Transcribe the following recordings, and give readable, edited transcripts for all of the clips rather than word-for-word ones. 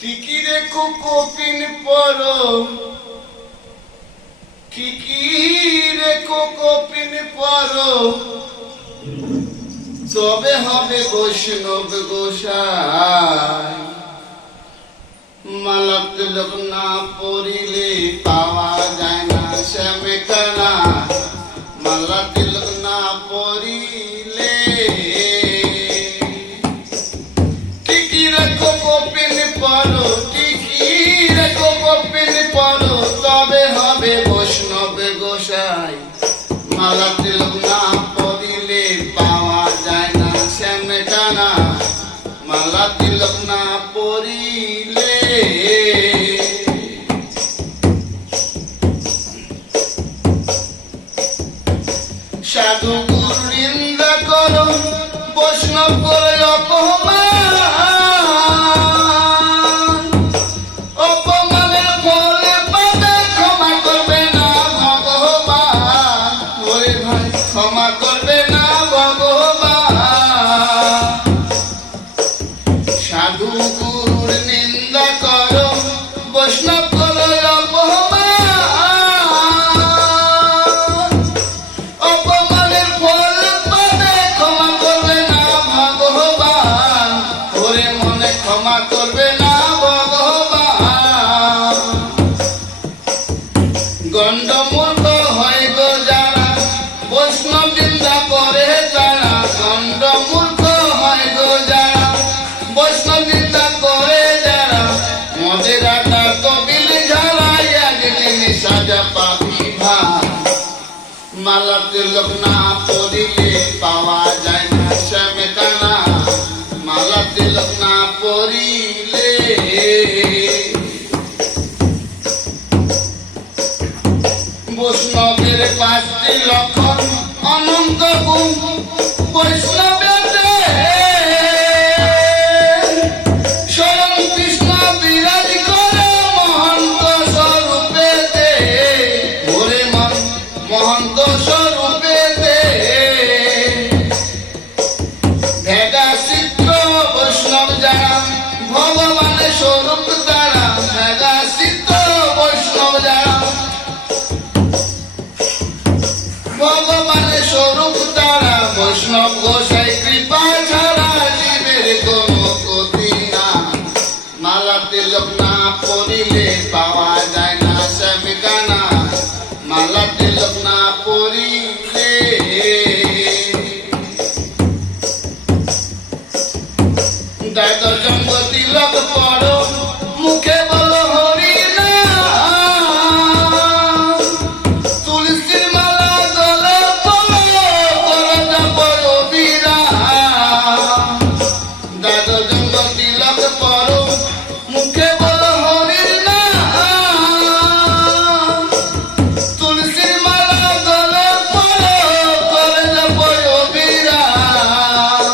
টিকি রেখো কপিন পরো, টিকি রেখো কপিন পরো, তবে হবে বৈষ্ণব গোসাই। মালা তিলক না পরিলে পাওয়া যায় না শ্যামকানা, মালা তিলক না পরিলে। টিকি রেখো কপিন পরো, টিকি রেখো কপিন পরো, তবে হবে বৈষ্ণব গোসাই। মালা তিলক না পরিলে পাওয়া যায় না শ্যামকানা, মালা তিলক না পরিলে। সাধু গুরু নিন্দা করো, বৈষ্ণব করে অপমান, অপমানের ফলে পাবে ক্ষমা করবে না ভগবান। ওরে ভাই ক্ষমা করবে না ভগবান। সাধু গুরুর নিন্দা করো, বৈষ্ণব করো অপমান, অপমানের ফল পাবে ক্ষমা করবে না ভগবান। ওরে মনে ক্ষমা করবে না ভগবান। গণ্ডমূর্খ হয় গো যারা, বৈষ্ণব নিন্দা করে তারা। গণ্ডমূর্খ হয় গো যারা, বৈষ্ণব নিন্দা করে যারা। মদের আটা কবিল ঝালাই, একদিন সাজা পাবি ভাই। মালা তিলক না পরিলে পাওয়া যায় না শ্যামকানা, মালা তিলক না পরিলে। বৈষ্ণবের 5টি লক্ষণ অনন্ত গুণ, বৈষ্ণবেতে স্বয়ং কৃষ্ণ বিরাজ করে মহন্ত স্বরূপেতে। ওরে মন মহন্ত স্বরূপেতে। ভেদা চিত্র বৈষ্ণব যারা, ভগবানের স্বরূপ তারা। ভেদা চিত্র বৈষ্ণব যারা, ভগবানের স্বরূপ তারা। বৈষ্ণব গোসাই কৃপা ছাড়া জীবের কোনো গতি না। মালা তিলক না পরিলে পাওয়া যায় না শ্যামকানা, মালা তিলক না পরিলে। দ্বাদশ জন্ম তিলক পড়ো, মুখে বলো হরি নাম। তুলসীর মালা গলে পড়ো, করো জপ অবিরাম। দ্বাদশ জন্ম তিলক পড়ো, মুখে বলো হরি নাম। তুলসীর মালা গলে পড়ো, করো জপ অবিরাম।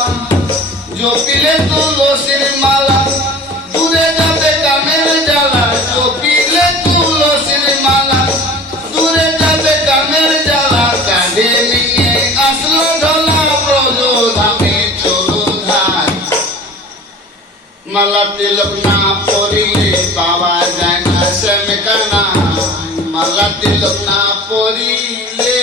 জপিলে তুলসীর মালা, দূরে যাবে কামের জ্বালা। জপিলে তুলসীর মালা, দূরে যাবে কামের জ্বালা। কাঁধে নিয়ে আসলো ঢোলা, ব্রজধামে চলো ধার। মালা তিলক না পরিলে পাওয়া যায় না শ্যামকানা, মালা তিলক না পরিলে।